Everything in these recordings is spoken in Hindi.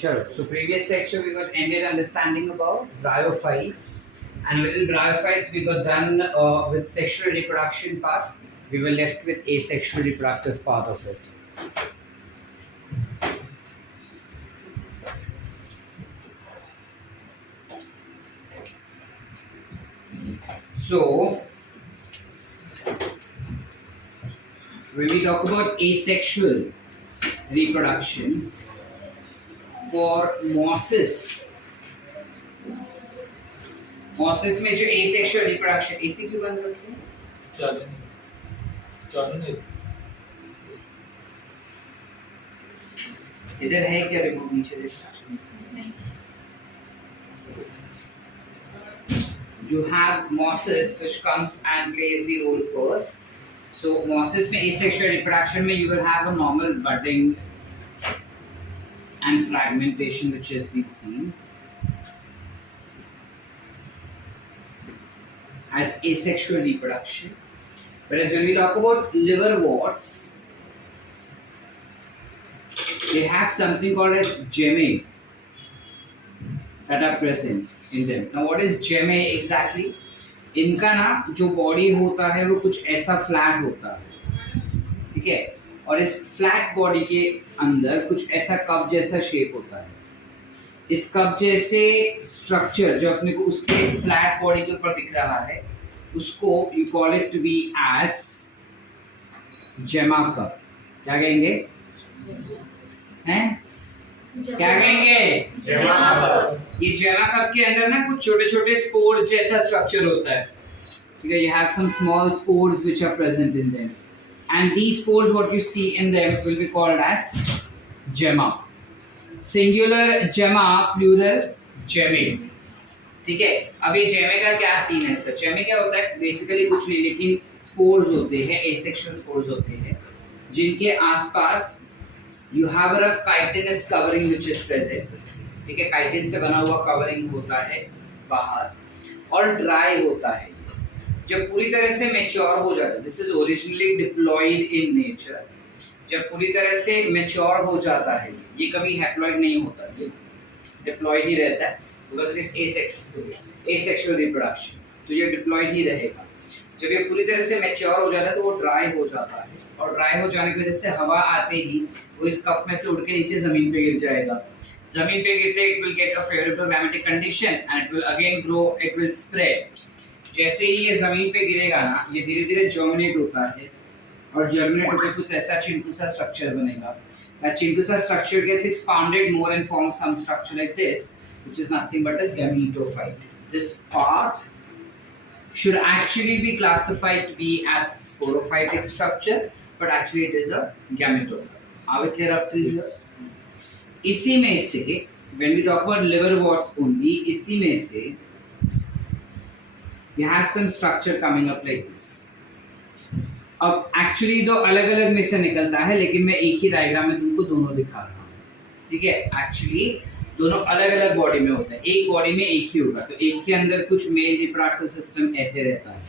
Sure. So previous lecture we got ended understanding about bryophytes, and within bryophytes we got done with sexual reproduction part. We were left with asexual reproductive part of it. So when we talk about asexual reproduction for mosses में जो asexual reproduction AC क्यों बन रखी है? इधर है क्या रिमोट नीचे देखना? You have mosses which comes and plays the role first. So mosses में asexual reproduction में you will have a normal budding and fragmentation which has been seen as asexual reproduction. Whereas when we talk about liverworts, they have something called as gemmae that are present in them. Now what is gemmae exactly? इनका ना जो बॉडी होता है वो कुछ ऐसा फ्लैट होता है, ठीक है, और इस फ्लैट बॉडी के अंदर कुछ ऐसा कप जैसा शेप होता है. इस कप जैसे स्ट्रक्चर जो अपने को उसके फ्लैट बॉडी के ऊपर दिख रहा है उसको you call it to be as gemma cup. क्या कहेंगे? हैं? क्या कहेंगे? ये जेमा कप के अंदर ना कुछ छोटे छोटे स्पोर्स जैसा स्ट्रक्चर होता है, ठीक है. You have some small spores which are present in them, and these spores what you see in them will be called as gemma. Singular gemma, plural gemmae. ठीक है. अब ये जेमे का क्या सीन है इसका? जेमे क्या होता है? बेसिकली कुछ नहीं लेकिन स्पोर्स होते हैं, एसेक्सुअल स्पोर्स होते हैं जिनके आसपास you have a rough chitinous covering which is present. ठीक है, chitin से बना हुआ कवरिंग होता है बाहर और ड्राई होता है. जब पूरी तरह से मैच्योर हो जाता है, this is originally diploid in nature. जब पूरी तरह से मैच्योर हो जाता है ये कभी हैप्लॉयड नहीं होता, ये डिप्लॉयड ही रहता है because it is asexual reproduction. तो ये डिप्लॉयड ही रहेगा. जब ये पूरी तरह से मैच्योर हो जाता है तो वो ड्राई हो जाता है, और ड्राई हो जाने की वजह से हवा आते ही वो इस कप में से उड़ के नीचे जमीन पे गिर जाएगा. जमीन पे गिरते it will get a favourable climatic condition and it will again grow, it will spread. जैसे ही ये जमीन पे गिरेगा ना ये धीरे धीरे जर्मिनेट होता है, और जर्मिनेट होकर कुछ ऐसा चिंटूसा स्ट्रक्चर बनेगा. That चिंटूसा structure gets expanded more and forms some structure like this, which is nothing but a gametophyte. This part should actually be classified to be as sporophytic structure, but actually it is a gametophyte. Are we clear up till here? इसी में से when we talk about liverworts only, इसी में से we have some structure coming up like this. अब एक्चुअली दो अलग अलग में से निकलता है, लेकिन मैं एक ही डायग्राम में तुमको दोनों दिखा रहा हूँ, ठीक है. एक्चुअली दोनों अलग अलग बॉडी में होता है, एक बॉडी में एक ही होगा. तो एक के अंदर कुछ मेल रिप्रोडक्टिव सिस्टम ऐसे रहता है,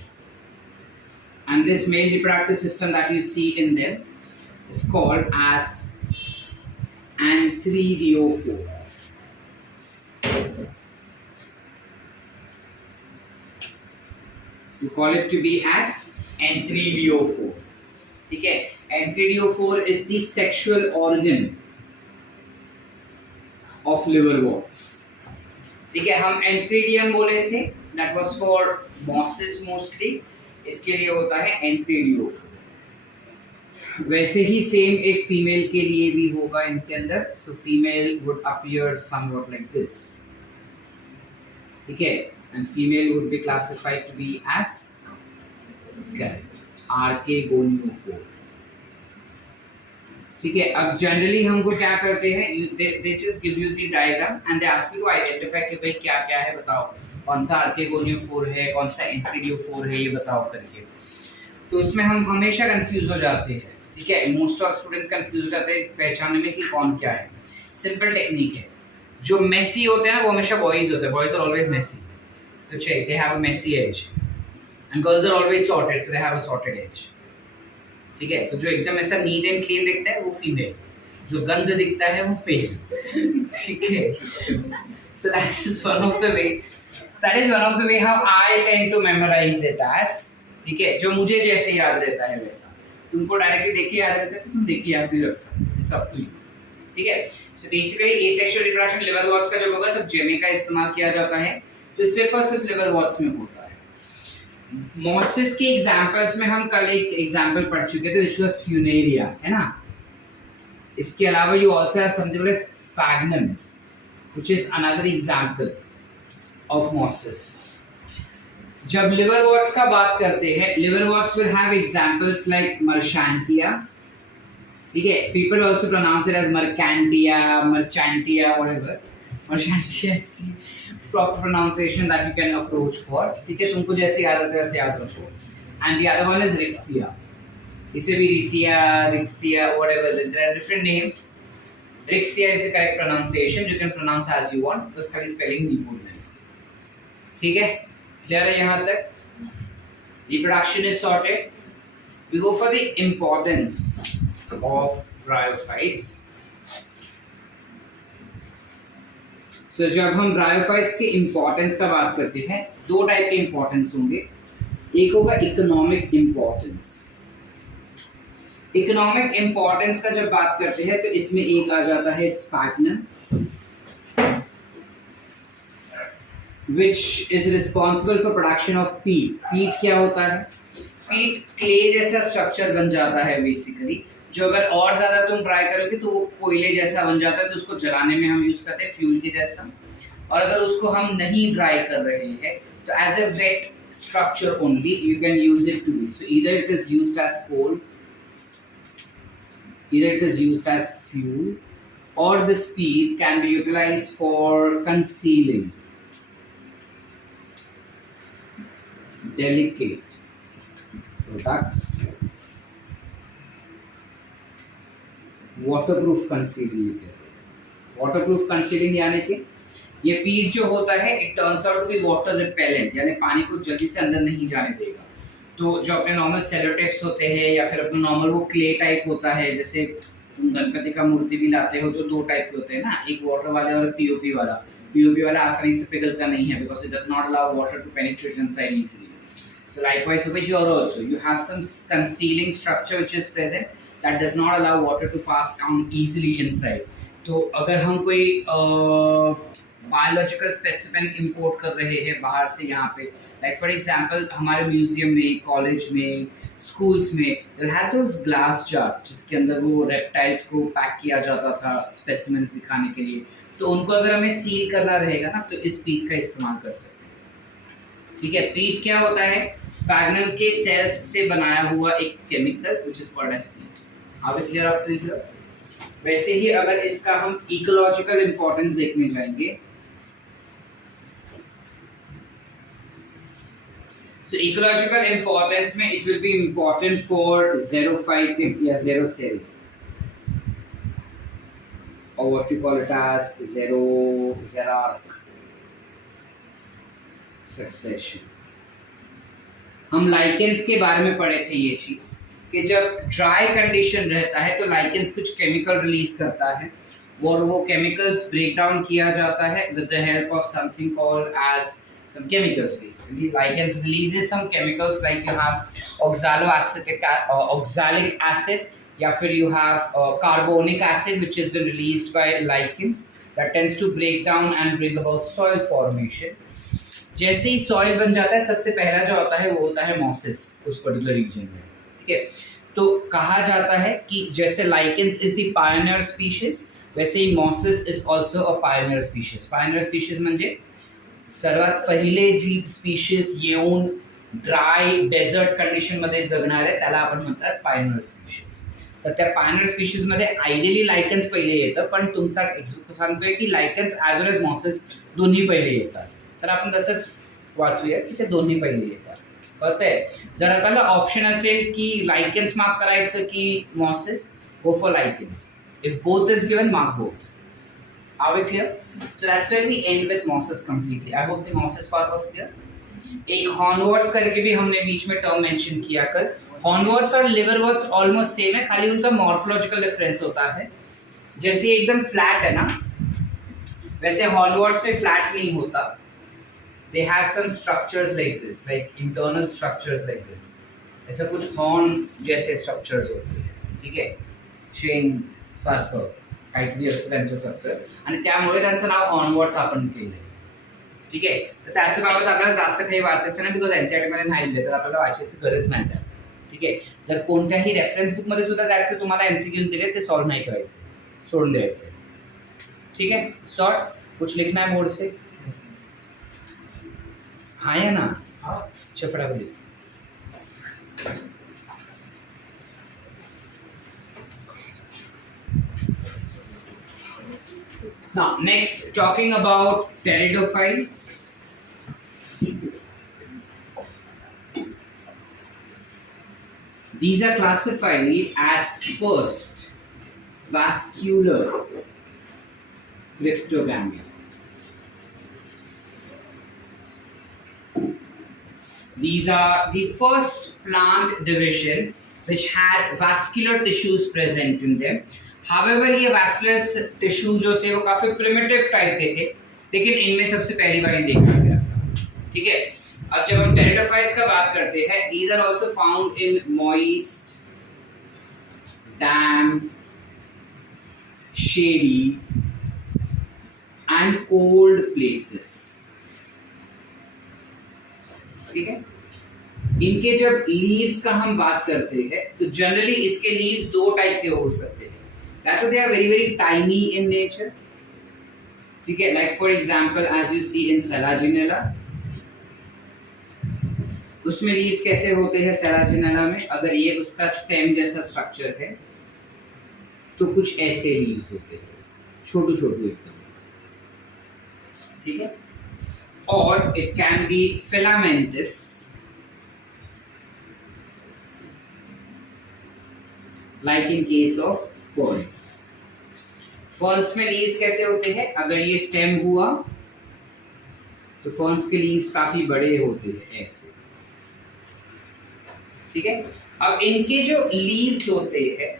and this male reproductive system that you see in them is called as anthridiophore. You call it to be as anthridiophore. ठीक है. Anthridiophore is the sexual organ of liverworts. ठीक है. हम anthridium बोले थे, that was for mosses mostly. इसके लिए होता है anthridiophore. वैसे ही सेम एक फीमेल के लिए भी होगा इनके अंदर. So female would appear somewhat like this, ठीक है. And female would be classified to be as archegoniophobe. ठीक है. अब जनरली हमको क्या करते हैं, they just give you the diagram and they ask you to identify कि भाई क्या क्या है, बताओ कौन सा archegoniophobe है, कौन सा anthridiophore है, ये बताओ करके. तो इसमें हम हमेशा कंफ्यूज हो जाते हैं, ठीक है. मोस्ट ऑफ स्टूडेंट्स कंफ्यूज हो जाते हैं पहचानने में कि कौन क्या है. सिंपल टेक्निक है. जो मेसी होते हैं ना वो हमेशा बॉयज होते हैं. Boys are always messy, so check, they have a messy edge, and girls are always sorted, so they have a sorted edge. ठीक है. तो जो एकदम ऐसा नीट एंड क्लीन दिखता है वो फीमेल, जो गंध दिखता है वो पेल, ठीक है। So that is one of the way. That is one of the way how I tend to memorize it as, ठीक है, जो मुझे जैसे याद रहता है वैसा। तुमको डायरेक्टली देख के याद रहता है तो तुम देख के याद भी रख सकते हो, इट्स अप टू यू, ठीक है। So basically asexual reproduction liverworts का जब होगा तब जेमे का इस्तेमाल किया जाता है, जो सिर्फ और सिर्फ लिवर वॉट्स में होता है। मॉसिस के एग्जांपल्स में हम कल एक एग्जांपल पढ़ चुके थे व्हिच वाज फ्यूनेरिया, है ना। इसके अलावा you also have something like sphagnum which is another example of mosses. जब liver warts का बात करते हैं, liver warts will have examples like Marchantia, ठीक है। people also pronounce it as Mercantia, Marchantia, whatever. Marchantia is the proper pronunciation that you can approach for, ठीक है। तुमको जैसे याद आता है वैसे याद रखो। and the other one is Rixia, इसे भी Rixia, Rixia, whatever, there are different names. Rixia is the correct pronunciation. You can pronounce as you want. बस खाली spelling नहीं भूलना इसकी, ठीक है। क्लियर है यहाँ तक? Reproduction is sorted. We go for the importance of bryophytes. So जब हम bryophytes के importance का बात करते हैं, दो टाइप के importance होंगे। एक होगा economic importance. इकोनॉमिक इंपॉर्टेंस का जब बात करते हैं तो इसमें एक आ जाता है sphagnum, which is responsible for production of peat. peat क्या होता है? peat क्ले जैसा स्ट्रक्चर बन जाता है बेसिकली, जो अगर और ज्यादा तुम ट्राई करोगे तो वो कोयले जैसा बन जाता है, तो उसको जलाने में हम यूज करते हैं फ्यूल के जैसा। और अगर उसको हम नहीं ड्राई कर रहे हैं तो as a wet structure only you can use it to be, so either it is used as coal, either it is used as fuel, or this peat can be utilized for concealing delicate products, waterproof concealing। waterproof concealing यानी कि ये पीट जो होता है it turns out to be water repellent, यानी पानी को जल्दी से अंदर नहीं जाने देगा। तो जो अपने नॉर्मल सेलोटेप्स होते हैं या फिर अपना नॉर्मल वो क्ले टाइप होता है, जैसे गणपति का मूर्ति भी लाते हो तो दो टाइप के होते हैं ना, एक वाटर वाले और पीओपी वाला। पीओपी वाला आसानी से पिघलता नहीं है because it does not allow water to penetrate inside easily. So likewise over here also you have some concealing structure which is present that does not allow water to pass down easily inside. तो अगर हम कोई बायोलॉजिकल स्पेसिमेन इंपोर्ट कर रहे हैं बाहर से यहाँ पे, लाइक फॉर एग्जांपल हमारे म्यूजियम में, कॉलेज में, स्कूल्स में there had those glass jar जिसके अंदर वो रेप्टाइल्स को पैक किया जाता था स्पेसिमेंस दिखाने के लिए, तो उनको अगर हमें सील करना रहेगा ना तो इस पीट का इस्तेमाल कर सकते हैं, ठीक है। पीट क्या होता है? स्पैग्नम के सेल्स से बनाया हुआ एक chemical which is called as peat. अब क्लियर अप टू हियर? वैसे ही अगर इसका हम इकोलॉजिकल इंपॉर्टेंस देखने जाएंगे, so ecological importance में it will be important for xerophytic या xeroceri, or what we call it as xerarch succession। हम लाइकेंस के बारे में पढ़े थे ये चीज कि जब ड्राई कंडीशन रहता है तो लाइकेंस कुछ केमिकल रिलीज करता है और वो केमिकल्स ब्रेक डाउन किया जाता है with the help of something called as some chemicals। basically lichens releases some chemicals like you have oxalic acid या फिर you have carbonic acid which has been released by lichens that tends to break down and bring about soil formation। जैसे ही सॉइल बन जाता है सबसे पहला जो आता है वो होता है मॉसिस उस पर्टिकुलर रीजन में, ठीक है। तो कहा जाता है कि जैसे lichens is the pioneer species वैसे ही mosses is also a pioneer species. Pioneer species म्हणजे सर्वात पहिले जीव स्पीशीज येऊन ड्राय डेझर्ट कंडिशनमध्ये जगणारे त्याला आपण म्हणतात पायनियर स्पीशीज। तर त्या पायनियर स्पीशीजमध्ये आयडियली लायकन्स पहिले येतं, पण तुमचा सांगतोय की लायकन्स ॲज वेल एज मॉसेस दोन्ही पहिले येतात, तर आपण तसंच वाचूया की ते दोन्ही पहिले येतात, कळतंय। जर आपल्याला ऑप्शन असेल की लायकन्स मार्क करायचं की mosses, go for lichens. If both is given, mark both. Are we clear? So that's where we end with mosses completely. I hope the mosses part was clear. एक hornworts करके भी हमने बीच में टर्म मेंशन किया कल। hornworts और liverworts ऑलमोस्ट सेम है, खाली उनका मॉर्फोलॉजिकल डिफरेंस होता है। जैसे ये एकदम फ्लैट है ना, वैसे हॉर्नवर्ड्स में फ्लैट नहीं होता. They have some structures like this, like internal structures like this. ऐसा कुछ हॉर्न जैसे स्ट्रक्चर्स होते हैं, ठीक आहे, चेन सारखं काहीतरी असतं त्यांचं स्ट्रक्चर, आणि त्यामुळे त्यांचं नाव हॉर्नवर्ड्स आपण केलंय. ठीक आहे. तर त्याच्या बाबत आपल्याला जास्त काही वाचायचं नाही, बिकॉज एनसीईआरटीमध्ये नाही दिले तर आपल्याला वाचायची गरज नाही त्यात. ठीक आहे. जर कोणत्याही रेफरन्स बुकमध्ये सुद्धा त्याचे तुम्हाला एमसीक्यूज दिले ते सॉल्व नाही करायचे, सोडून द्यायचे. ठीक है. शॉर्ट कुछ लिखना है बोर्ड से? हाँ या ना? अच्छा फटाफट लिख. Now next, talking about pteridophytes. These are classified as first vascular cryptogamia. These are the first plant division which had vascular tissues present in them. However, ये vascular tissue जो थे वो काफी primitive type के थे, लेकिन इनमें सबसे पहली बार देखा गया था. ठीक है. अब जब हम pteridophytes का बात करते हैं, these are also found in moist, damp, shady and cold places. ठीक है. इनके जब लीव्स का हम बात करते हैं तो जनरली इसके लीव्स दो टाइप के हो सकते हैं. या तो they are very very tiny in nature. ठीक है. Like for example as you see in Selaginella, उसमें लीव्स कैसे होते हैं सेलाजिनेला में, अगर ये उसका स्टेम जैसा स्ट्रक्चर है तो कुछ ऐसे लीव्स होते हैं, छोटू छोटू एकदम. ठीक है. और it can be filamentous, like in case of ferns. ferns में leaves कैसे होते हैं, अगर ये stem हुआ तो ferns के leaves काफी बड़े होते हैं ऐसे. ठीक है. अब इनके जो leaves होते हैं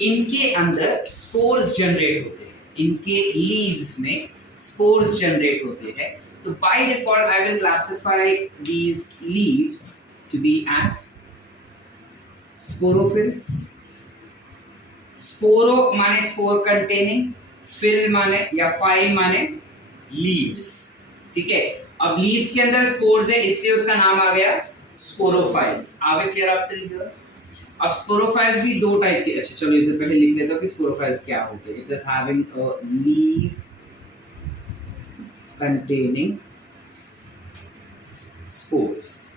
इनके अंदर spores generate होते हैं, इनके leaves में spores generate होते हैं. तो by default I will classify these leaves to be as sporophylls. Sporo माने स्पोर कंटेनिंग, फिल माने या फाइल माने लीव्स. ठीक है. अब लीव्स के अंदर स्पोर्स है इसलिए उसका नाम आ गया स्पोरोफाइल्स. आगे क्लियर अप टिल हियर. अब स्पोरोफाइल्स भी दो टाइप के. अच्छा चलो इधर पहले लिख लेता हूं कि स्पोरोफाइल्स क्या होते हैं. It is having a leaf containing spores.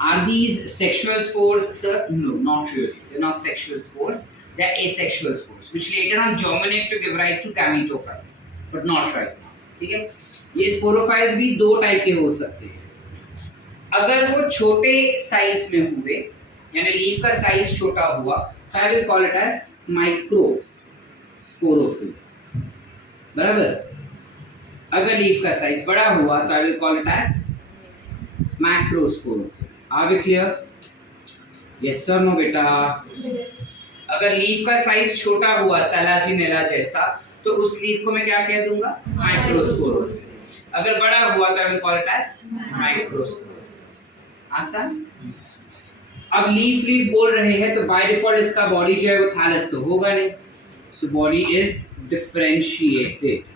Are these sexual spores, sir? No, not really. They're not sexual spores. They're asexual spores, which later on germinate to give rise to gametophytes, but not right now. ठीक है. ये स्पोरोफाइल्स भी दो टाइप के हो सकते हैं. अगर वो छोटे साइज में हुए, यानी लीफ का साइज छोटा हुआ, तो I will call it as micro sporophyll. बराबर. अगर लीफ का साइज बड़ा हुआ तो I will call it as macrosporophyll. Are we clear? Yes or no बेटा? Yes. अगर लीफ का साइज छोटा हुआ सेलाजिनेला जैसा तो उस लीफ को मैं क्या कह दूंगा? माइक्रोस्पोरोफिल. अगर बड़ा हुआ तो I will call it as microsporophylls. आसान. अब लीफ बोल रहे हैं तो बाय डिफॉल्ट इसका बॉडी जो है वो थैलस तो होगा नहीं. So body is differentiated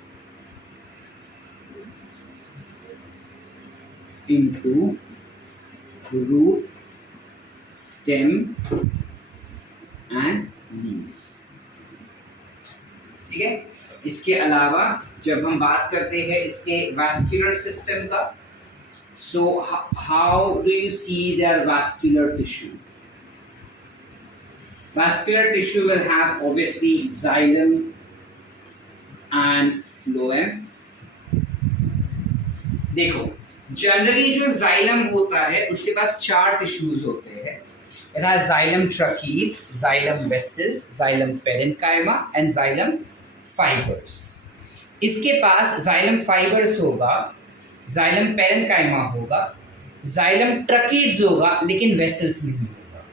into root, stem and leaves. ठीक है. इसके अलावा जब हम बात करते हैं इसके vascular system का, so how do you see their vascular tissue? Vascular tissue will have obviously xylem and phloem. देखो जनरली जो जाइलम होता है उसके पास चार टिश्यूज होते हैं. It has xylem tracheids, xylem vessels, xylem parenchyma and xylem fibres. इसके पास जाइलम फाइबर्स होगा, जाइलम पेरेन्काइमा होगा, जाइलम ट्रकीज होगा, लेकिन वेसल्स नहीं होगा.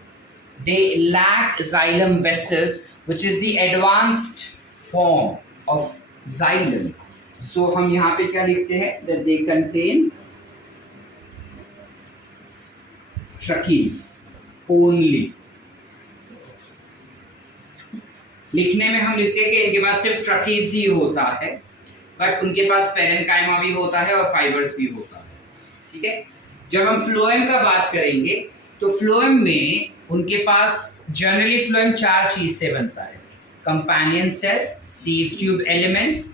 They lack xylem vessels which is the advanced form of xylem. So हम यहाँ पे क्या लिखते हैं, that they contain trachees only. लिखने में हम लिखते हैं कि इनके पास सिर्फ ट्रकीज ही होता है, बट उनके पास पेरेन्काइमा भी होता है और फाइबर्स भी होता है. ठीक है. जब हम फ्लोएम का बात करेंगे तो फ्लोएम में उनके पास जनरली फ्लोएम 4 चीज से बनता है: companion cells, sieve tube elements,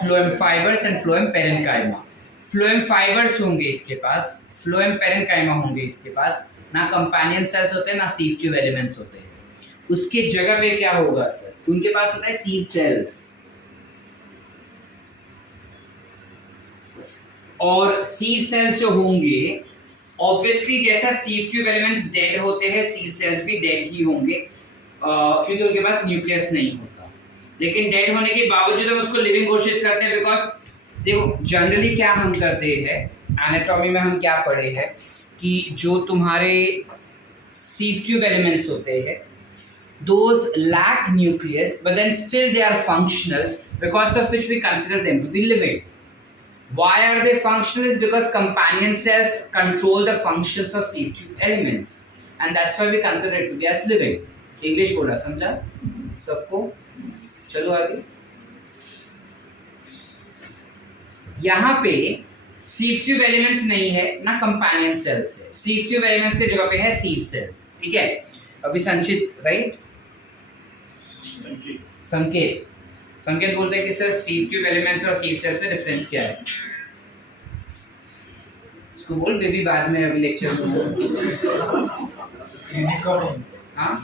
phloem fibres and phloem parenchyma. Phloem fibres होंगे इसके पास, फ्लोएम पेरेन्काइमा होंगे इसके पास, ना कंपेनियन सेल्स होते हैं ना सीव ट्यूब एलिमेंट्स होते हैं. उसके जगह पे क्या होगा सर, उनके पास होता है सीव सेल्स. और सीव सेल्स जो होंगे ऑब्वियसली जैसा सीव ट्यूब एलिमेंट्स डेड होते हैं, सीव सेल्स भी डेड ही होंगे, क्योंकि उनके पास न्यूक्लियस नहीं होता. लेकिन डेड होने के बावजूद हम उसको लिविंग घोषित करते हैं, बिकॉज देखो जनरली क्या हम करते हैं, एनाटॉमी में हम क्या पढ़े हैं कि जो तुम्हारे सीव ट्यूब एलिमेंट्स होते हैं those lack nucleus but then still they are functional, because of which we consider them to be living. Why are they functional? Is because companion cells control the functions of sieve tube elements, and that's why we consider it to be as living. English बोला समझा सबको? चलो आगे. यहाँ पे sieve tube elements नहीं है ना companion cells है. sieve tube elements के जगह पे है sieve cells. ठीक है. अभी संचित राइट, संकेत संकेत बोलते हैं कि सर सीव ट्यूब एलिमेंट्स और सीव सेल्स में डिफरेंस क्या है. उसको बोल बेबी बाद में, अभी लेक्चर में. हाँ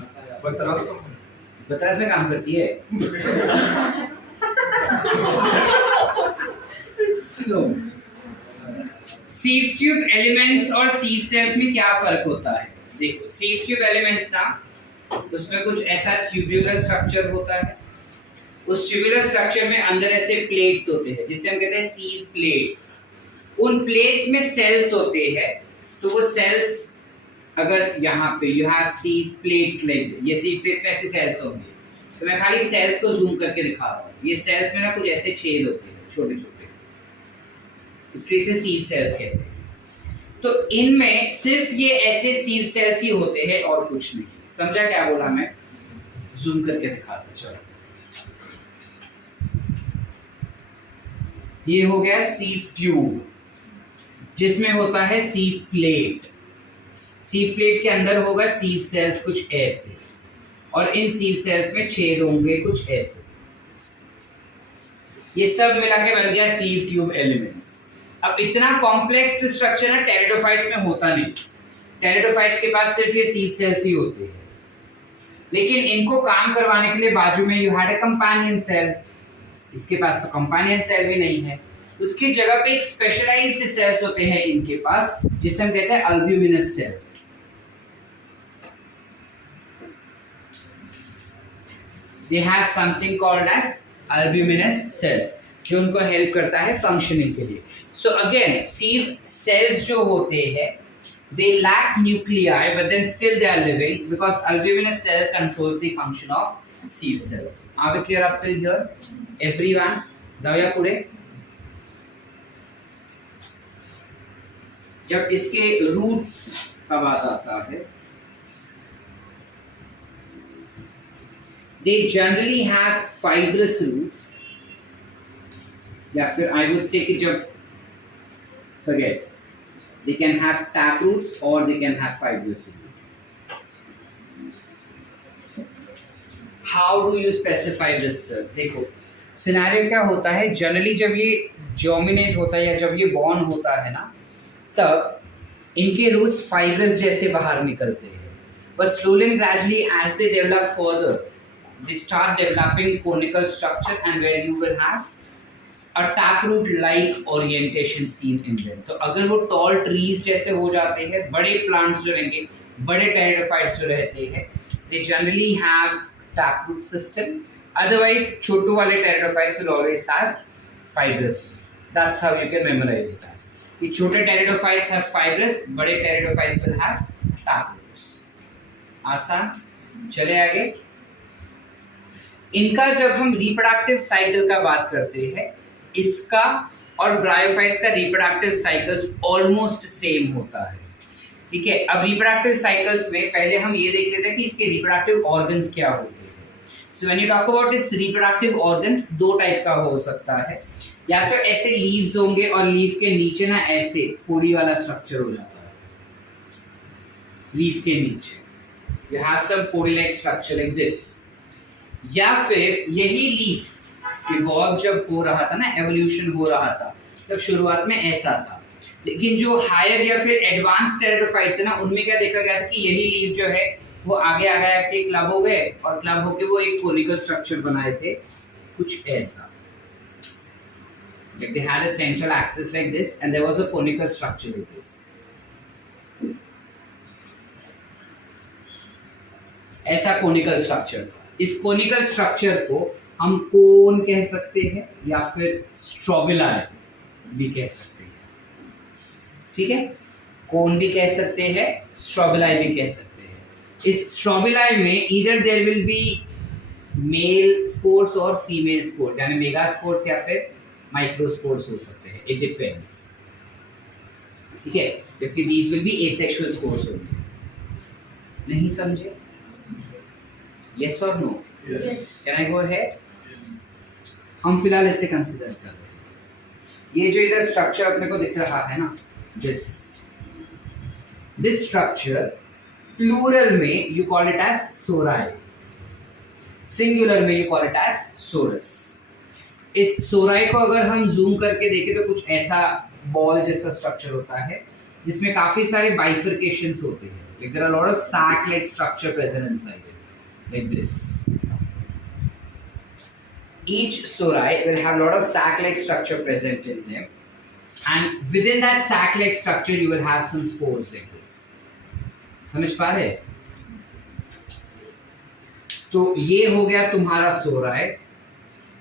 बतरस में काम करती है. सो सीव ट्यूब एलिमेंट्स और सीव सेल्स में क्या फर्क होता है. देखो सीव ट्यूब एलिमेंट्स ना, उसमें कुछ ऐसा ट्यूब्यूलर स्ट्रक्चर होता है. उस ट्यूब्यूलर स्ट्रक्चर में अंदर ऐसे प्लेट्स होते हैं जिसे हम कहते हैं सीव प्लेट्स. उन प्लेट्स में सेल्स होते हैं. तो वो सेल्स अगर यहाँ पे यू हैव सीव प्लेट्स, लाइक ये सीव प्लेट्स में ऐसे सेल्स होंगे. तो मैं खाली सेल्स को जूम करके दिखा रहा हूँ. ये सेल्स में ना कुछ ऐसे छेद होते हैं छोटे छोटे, इसलिए इसे सीव सेल्स कहते हैं. तो इनमें सिर्फ ये ऐसे सीव सेल्स ही होते हैं और कुछ नहीं. समझा क्या बोला मैं? जूम करके दिखाता. चलो ये हो गया सीव ट्यूब, जिसमें होता है सीव प्लेट. सीव प्लेट के अंदर होगा सीव सेल्स कुछ ऐसे, और इन सीव सेल्स में छेद होंगे कुछ ऐसे. ये सब मिला के बन गया सीव ट्यूब एलिमेंट्स. अब इतना कॉम्प्लेक्स स्ट्रक्चर ना टेरिडोफाइट्स में होता नहीं. टेरिडोफाइट्स के पास सिर्फ ये सीव सेल्स ही होते हैं. लेकिन इनको काम करवाने के लिए बाजू में you had a companion cell. इसके पास तो कंपेनियन सेल भी नहीं है. उसकी जगह पे एक स्पेशलाइज्ड सेल्स होते हैं इनके पास, जिसे हम कहते हैं albuminous cell. They have something called as albuminous cells, जो उनको हेल्प करता है फंक्शनिंग के लिए. So again, sieve cells जो होते हैं, they lack nuclei, but then still they are living because albuminous cell controls the function of sieve cells. Are we clear up till here, everyone? जाओ पुढे. जब इसके रूट्स का बात आता है, they generally have fibrous roots, या फिर I would say कि जब forget, they can have tap roots or they can have fibrous roots. How do you specify this? देखो सिनेरियो क्या होता है, जनरली जब ये जर्मिनेट होता है या जब ये बॉर्न होता है ना, तब इनके रूट्स फाइब्रस जैसे बाहर निकलते हैं. But slowly and gradually as they develop further, they start developing conical structure and where you will have a taproot like orientation seen in them. तो अगर वो tall trees जैसे हो जाते हैं, बड़े plants जो रहेंगे, बड़े pteridophytes जो रहते हैं, they generally have taproot system. Otherwise छोटू वाले pteridophytes will always have fibrous. That's how you can memorize it as. कि छोटे pteridophytes have fibrous, बड़े pteridophytes will have taproots. आसान. चले आगे. इनका जब हम रिप्रोडक्टिव साइकिल का बात करते हैं, इसका और ब्रायोफाइट्स का रिप्रोडक्टिव साइकिल्स ऑलमोस्ट सेम होता है। ठीक है, अब रिप्रोडक्टिव साइकिल्स में पहले हम ये देख लेते हैं कि इसके रिप्रोडक्टिव ऑर्गन्स क्या होते हैं। So when you talk about it's reproductive organs, दो टाइप का हो सकता है, या तो ऐसे लीव्स होंगे और लीफ के नीचे ना ऐसे फोड़ी वाला स्ट्रक्चर हो जाता है, लीफ के नीचे यू हैव सम फोड़ी लाइक स्ट्रक्चर लाइक दिस, या फिर यही लीफ इवॉल्व जब हो रहा था ना, एवोल्यूशन हो रहा था, तब शुरुआत में ऐसा था, लेकिन जो हायर या फिर एडवांस टेरिडोफाइट्स है ना, उनमें क्या देखा गया था कि यही लीफ जो है वो आगे आ गया कि क्लब हो गए, और क्लब होके वो एक कोनिकल स्ट्रक्चर बनाए थे कुछ ऐसा, like they had a central axis like this and there was a conical structure like this. ऐसा कोनिकल स्ट्रक्चर था। इस कोनिकल स्ट्रक्चर को हम कोन कह सकते हैं या फिर स्ट्रोबिलाई भी कह सकते हैं। ठीक है, कोन भी कह सकते हैं, स्ट्रोबिलाई भी कह सकते हैं। इस स्ट्रोबिलाई में either there will be male spores और फीमेल स्पोर्स, यानी मेगा स्पोर्स या फिर माइक्रोस्पोर्स हो सकते हैं, इट डिपेंड्स। ठीक है, जबकि these will be asexual spores होंगे। नहीं समझे? यस और no? Can I go ahead? हम फिलहाल इसे कंसीडर कर रहे हैं। ये जो इधर स्ट्रक्चर अपने को दिख रहा है ना, दिस स्ट्रक्चर प्लूरल में you call it as sori, singular में you call it as sorus. इस सोराई को अगर हम जूम करके देखें तो कुछ ऐसा बॉल जैसा स्ट्रक्चर होता है जिसमें काफी सारे बाइफर्केशंस होते हैं, like there are a lot of sac like structure present inside it like this. Each sorai will have a lot of sac like structure present in them, and within that sac like structure you will have some spores like this. समझ पा रहे? तो ये हो गया तुम्हारा सोराई,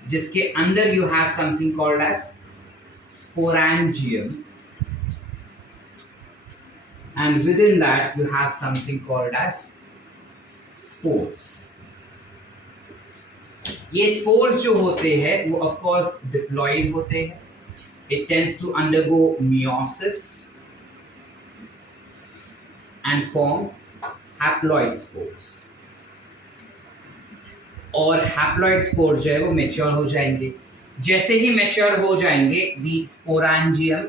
जिसके अंदर you have something called as sporangium, and within that you have something called as spores. ये spores जो होते हैं वो of course diploid होते हैं. It tends to undergo meiosis and form haploid spores. और haploid spores जो है वो mature हो जाएंगे. जैसे ही mature हो जाएंगे, the sporangium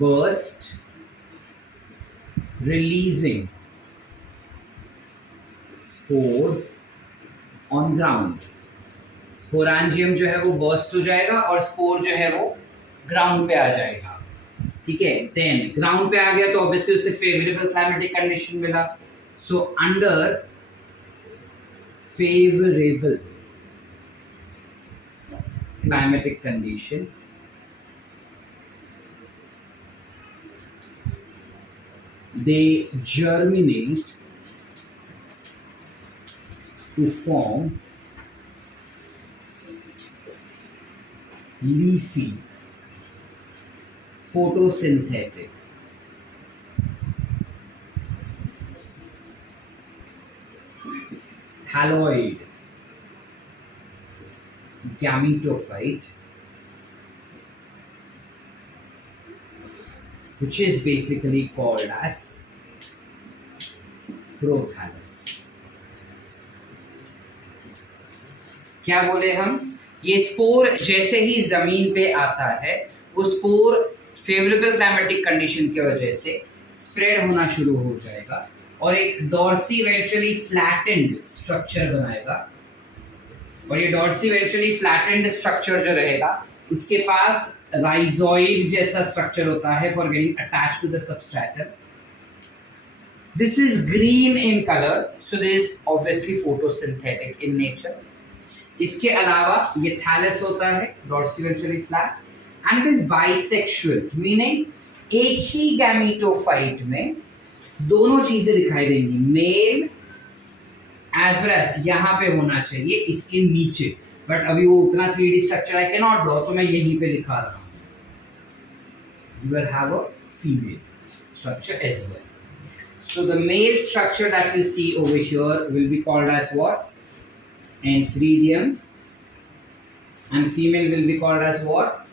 burst, releasing spore on ground. Sporangium जो है वो बर्स्ट हो जाएगा और स्पोर जो है वो ग्राउंड पे आ जाएगा. ठीक है, देन ग्राउंड पे आ गया तो ऑब्वियसली उसे फेवरेबल क्लाइमेटिक कंडीशन मिला. So under favourable climatic condition they germinate to form leafy photosynthetic thalloid gametophyte, which is basically called as prothallus. क्या बोले हम? ये स्पोर जैसे ही जमीन पे आता है, वो स्पोर फेवरेबल क्लाइमेटिक कंडीशन की वजह से स्प्रेड होना शुरू हो जाएगा और एक डॉर्सी वेंट्रली फ्लैटेंड स्ट्रक्चर बनाएगा. और ये डॉर्सी वेंट्रली फ्लैटेंड स्ट्रक्चर जो रहेगा, उसके पास राइजोइड जैसा स्ट्रक्चर होता है for getting attached to the substratum. This is green in colour, so this is obviously photosynthetic in nature. इसके अलावा ये थैलस होता है, dorsiventrally flat, and it is bisexual, meaning एक ही गैमेटोफाइट में दोनों चीजें दिखाई देंगी, मेल एज वेल एज यहाँ पे होना चाहिए इसके नीचे, बट अभी वो उतना 3D structure I can not draw, तो मैं यहीं पे दिखा रहा हूँ. You will have a female structure as well. So the male structure that you see over here will be called as what? Antheridium. And female will be called as what?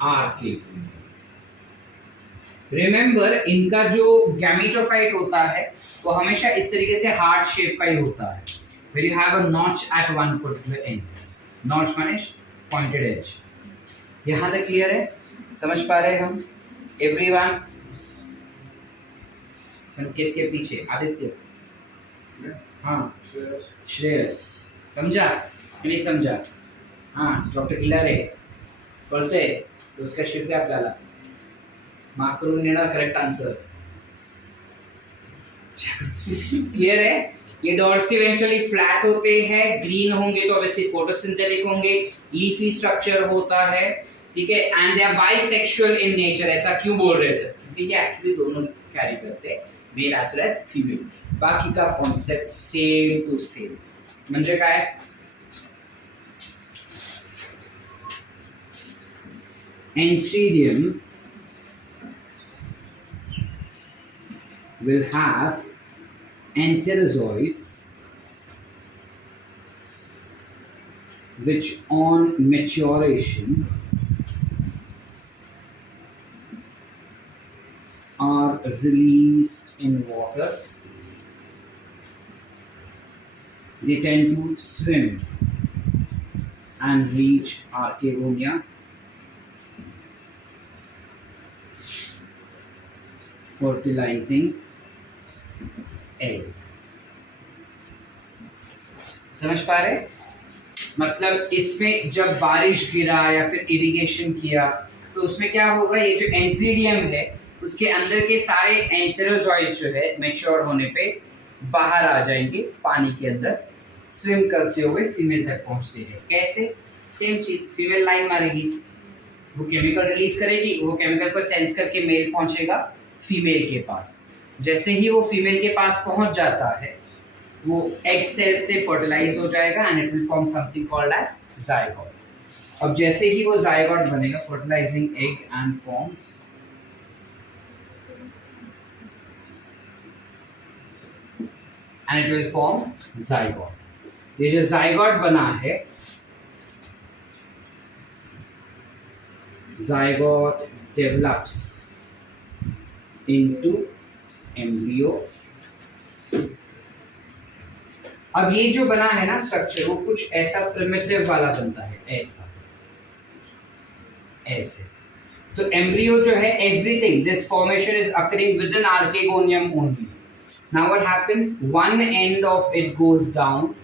Archegonium. Remember इनका जो गैमेटोफाइट होता है वो हमेशा इस तरीके से हार्ट शेप का ही होता है, where you have a notch at one particular end. Notch माने pointed edge. यहाँ तक क्लियर है? समझ पा रहे हैं हम? Everyone? संकेत के पीछे आदित्य, हाँ श्रेयस, समझा नहीं समझा? हाँ डॉक्टर खिलारे बोलते तो उसका शिफ्ट आपल्याला मार्क करून देणार करेक्ट आंसर. क्लियर है? ये डॉर्सी इवेंचुअली फ्लैट होते हैं, ग्रीन होंगे तो ऑब्वियसली फोटोसिंथेटिक होंगे, लीफी स्ट्रक्चर होता है, ठीक है, and they are bisexual in nature. ऐसा क्यों बोल रहे हैं सर? क्योंकि ये एक्चुअली दोनों कैरी करते हैं, male as well as female. बाकी का कॉन्सेप्ट सेम टू सेम. म्हणजे काय? Antheridium will have antherozoids which on maturation are released in water. They tend to swim and reach Archegonia, fertilizing egg. समझ पा रहे? मतलब इसमें जब बारिश गिरा या फिर इरिगेशन किया तो उसमें क्या होगा, ये जो एंथ्रीडियम है उसके अंदर के सारे एंथेरोजॉइड्स जो है मैच्योर होने पे बाहर आ जाएंगे, पानी के अंदर स्विम करते हुए फीमेल तक पहुंचते हैं. कैसे? सेम चीज, फीमेल लाइन मारेगी, वो केमिकल रिलीज करेगी, वो केमिकल को सेंस करके मेल पहुंचेगा फीमेल के पास. जैसे ही वो फीमेल के पास पहुंच जाता है वो एग सेल से फर्टिलाइज हो जाएगा and it will form something called as zygote. अब जैसे ही वो जाइगोट बनेगा, fertilising egg and forms and it will form zygote. ये जो जाइगोट बना है, जाइगोट डेवलप्स into embryo. अब ये जो बना है ना स्ट्रक्चर, वो कुछ ऐसा प्रिमिटिव वाला बनता है, ऐसा ऐसे. तो एम्ब्रियो जो है, everything this formation is occurring within archegonium only. Now what happens, one end of it goes down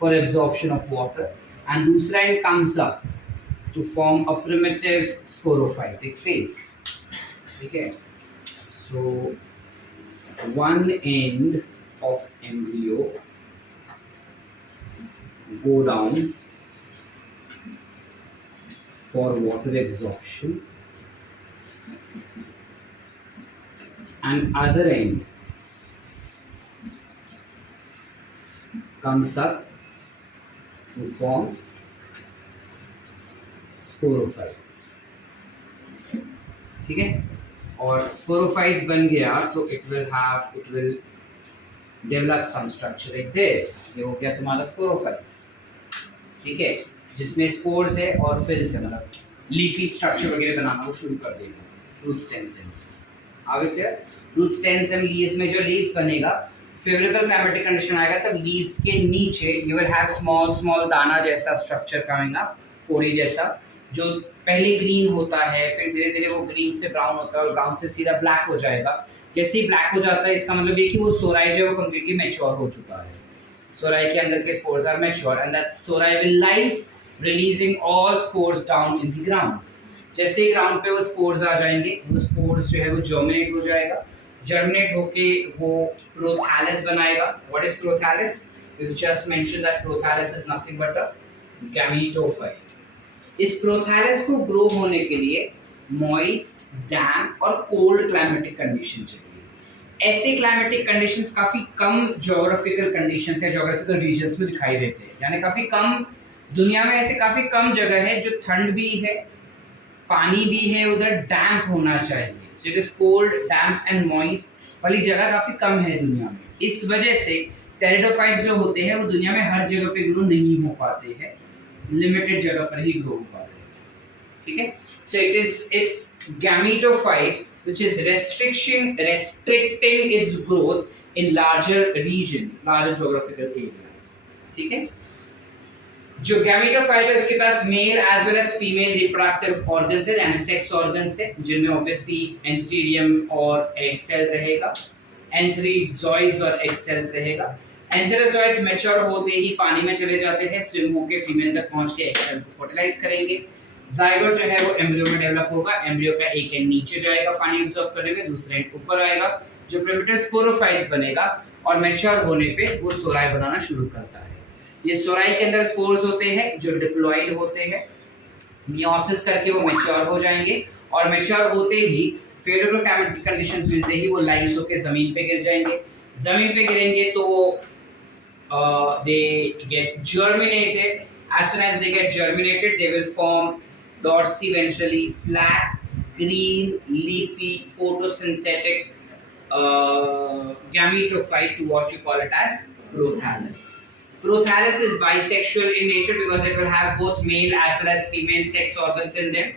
for absorption of water and दूसरा end comes up to form a primitive sporophytic phase. ठीक है? So one end of embryo go down for water absorption and other end comes up to form sporophytes. ठीक है? और स्पोरोफाइट्स बन गया तो it will develop some structure like this. ये हो गया तुम्हारा स्पोरोफाइट्स. ठीक है? जिसमें स्पोर्स है और फिल्स है, मतलब लीफी स्ट्रक्चर वगैरह बनाना वो शुरू कर देगा. रूट स्टेम सेल आगे क्या? रूट स्टेम सेल लीव्स में जो लीव्स बनेगा, फेवरेबल क्लाइमेटिक कंडीशन आएगा तब लीव्स के नीचे you will have small small दाना जैसा स्ट्रक्चर कमिंग अप, फोड़ी जैसा, जो पहले ग्रीन होता है, फिर धीरे धीरे वो ग्रीन से ब्राउन होता है और ब्राउन से सीधा ब्लैक हो जाएगा. जैसे ही ब्लैक हो जाता है इसका मतलब ये कि वो सोराई जो है वो कम्प्लीटली मैच्योर हो चुका है. सोराई के अंदर के spores are mature and that sori will lies releasing all spores down in the ground. जैसे ही ग्राउंड पे वो स्पोर्स आ जाएंगे, वो स्पोर्स जो है वो जर्मिनेट हो जाएगा. जर्मिनेट होके वो प्रोथैलस बनाएगा. What is prothallus? We just mention that prothallus is nothing but a gametophyte. इस प्रोथैलस को ग्रो होने के लिए मॉइस्ट, डैम्प और कोल्ड क्लाइमेटिक कंडीशन चाहिए. ऐसे क्लाइमेटिक कंडीशंस काफ़ी कम ज्योग्राफिकल कंडीशंस या ज्योग्राफिकल रीजन्स में दिखाई देते हैं. यानी काफ़ी कम, दुनिया में ऐसे काफ़ी कम जगह है जो ठंड भी है, पानी भी है, उधर डैम्प होना चाहिए. So it is cold, damp and moist. वाली जगह काफी कम है दुनिया में। इस वजह से टेरिडोफाइट्स जो होते हैं वो दुनिया में हर जगह पे ग्रो नहीं हो पाते हैं, लिमिटेड जगह पर ही ग्रो हो पाते हैं। ठीक है, so it's gametophyte which is restricting its growth in larger regions, larger geographical areas। ठीक है, जो गैमेटोफाइट है उसके पास male as well as female reproductive organs है, यानी सेक्स ऑर्गन्स है, जिनमें ऑब्वियसली एंथ्रीडियम और एग सेल रहेगा, एंथ्रीजॉइड्स और एग सेल्स रहेगा। एंथेरोजॉइड्स मैच्योर होते ही पानी में चले जाते हैं, स्विम होकर फीमेल तक पहुंच के एग सेल को फर्टिलाइज करेंगे। जाइगोट जो है वो एम्ब्रियो में डेवलप होगा, एम्ब्रियो का एक एंड नीचे जाएगा पानी एब्सॉर्ब करने में, दूसरा एंड ऊपर आएगा, जो प्रिमिटिव स्पोरोफाइट्स बनेगा और मैच्योर होने पे वो सोराई बनाना शुरू करता है। ये सोराई के अंदर स्पोर्स होते हैं जो डिप्लॉइड होते हैं, मियोसिस करके वो मैच्योर हो जाएंगे और मैच्योर होते ही फेवरेबल कंडीशंस मिलते ही वो लाइस होकर जमीन पे गिर जाएंगे। जमीन पे गिरेंगे तो they get germinated. As soon as they get germinated, they will form dorsiventrally flat, green, leafy, photosynthetic gametophyte, to what you call it as prothallus. Prothallus is bisexual in nature because it will have both male as well as female sex organs in them.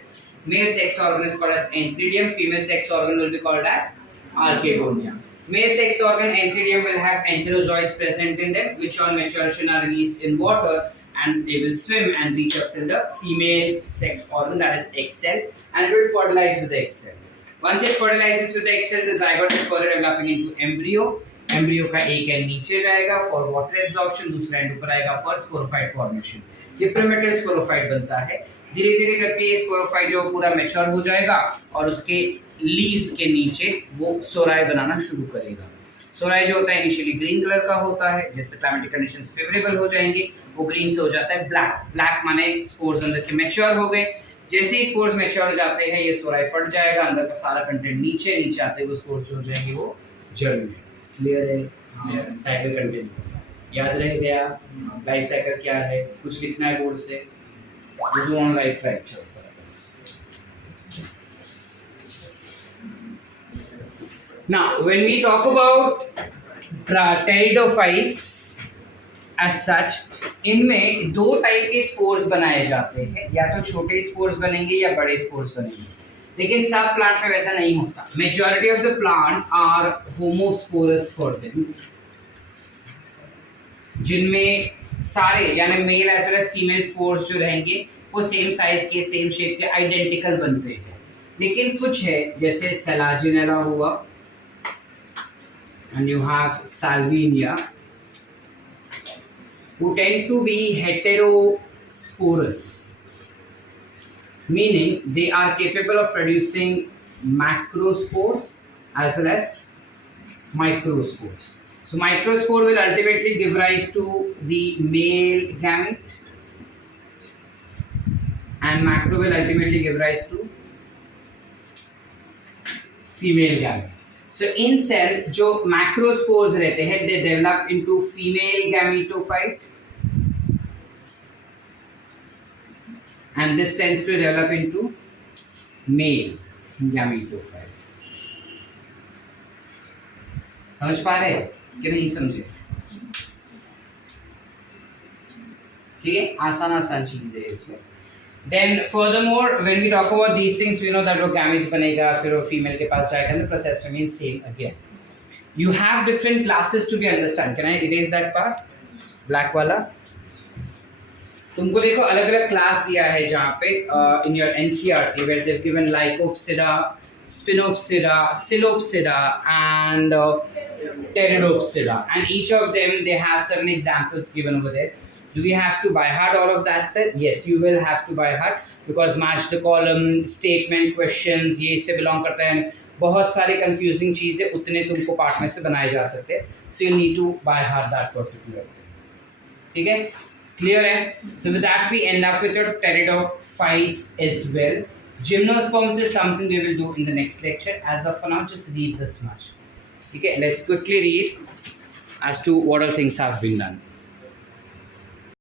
Male sex organ is called as antheridium, female sex organ will be called as archegonia. Male sex organ antheridium will have enterozoids present in them, which on maturation are released in water and they will swim and reach up to the female sex organ, that is egg cell, and it will fertilize with the egg cell. Once it fertilizes with the egg cell, the zygote is further developing into embryo. Embryo का एक एंड नीचे जाएगा फॉर वाटर एब्जॉर्प्शन, दूसरा एंड ऊपर आएगा फॉर स्पोरोफाइट फॉर्मेशन। ये प्रिमिटिव स्पोरोफाइट बनता है। धीरे धीरे करके ये स्पोरोफाइट जो पूरा मैच्योर हो जाएगा और उसके लीव्स के नीचे वो सोराई बनाना शुरू करेगा। सोराई जो होता है इनिशियली ग्रीन कलर का होता है, जैसे क्लाइमेटिक कंडीशंस फेवरेबल हो जाएंगे वो ग्रीन से हो जाता है ब्लैक। ब्लैक माने स्पोर्स अंदर के मैच्योर हो गए। जैसे ही स्पोर्स मैच्योर हो जाते हैं ये सोराई फट जाएगा, अंदर का सारा कंटेंट नीचे आते हुए स्पोर्स जो हो जाएंगे वो जर्मिनेट। क्लियर है? साइकिल कंटिन्यू याद रह गया? लाइफ साइकिल क्या है, कुछ लिखना है बोर्ड से, on right right. Now, when we talk about pteridophytes as such, इनमें दो टाइप के स्पोर्स बनाए जाते हैं, या तो छोटे स्पोर्स बनेंगे या बड़े स्पोर्स बनेंगे, लेकिन सब प्लांट में वैसा नहीं होता। Majority of the plant are homosporous for them, जिनमें सारे यानी male as well as female spores जो रहेंगे वो सेम साइज के, सेम शेप के, आइडेंटिकल बनते हैं। लेकिन कुछ है जैसे सेलाजिनेला हुआ and you have Salvinia, who tend to be heterosporous, meaning they are capable of producing macrospores as well as microspores. So microspore will ultimately give rise to the male gamete and macro will ultimately give rise to female gamete. So in cells जो macrospores रहते हैं they develop into female gametophyte and this tends to develop into male gametophyte। समझ पा रहे हो कि नहीं समझे? ठीक है, आसान चीज है इसमें। Then furthermore, when we talk about these things, we know that वो gametes बनेगा, फिर वो female के पास जाएगा, and the process remains same again. You have different classes to be understand. Can I erase that part? Black वाला। तुमको देखो अलग अलग क्लास दिया है जहाँ पे in your NCERT where they've given Lycopsida, Spinopsida, Psilopsida and Pteridopsida, and each of them they have certain examples given over there. Do we have to by heart all of that, sir? Yes, you will have to by heart because match the column, statement, questions ये इससे belong करता है। बहुत सारे confusing चीज़ें उतने तुमको पार्ट में से बनाए जा सकते हैं। So you need to by heart that particular thing। ठीक है, clear है? So with that we end up with your pteridophytes as well. Gymnosperms is something we will do in the next lecture. As of now, just read this much. ठीक है, let's quickly read as to what all things have been done.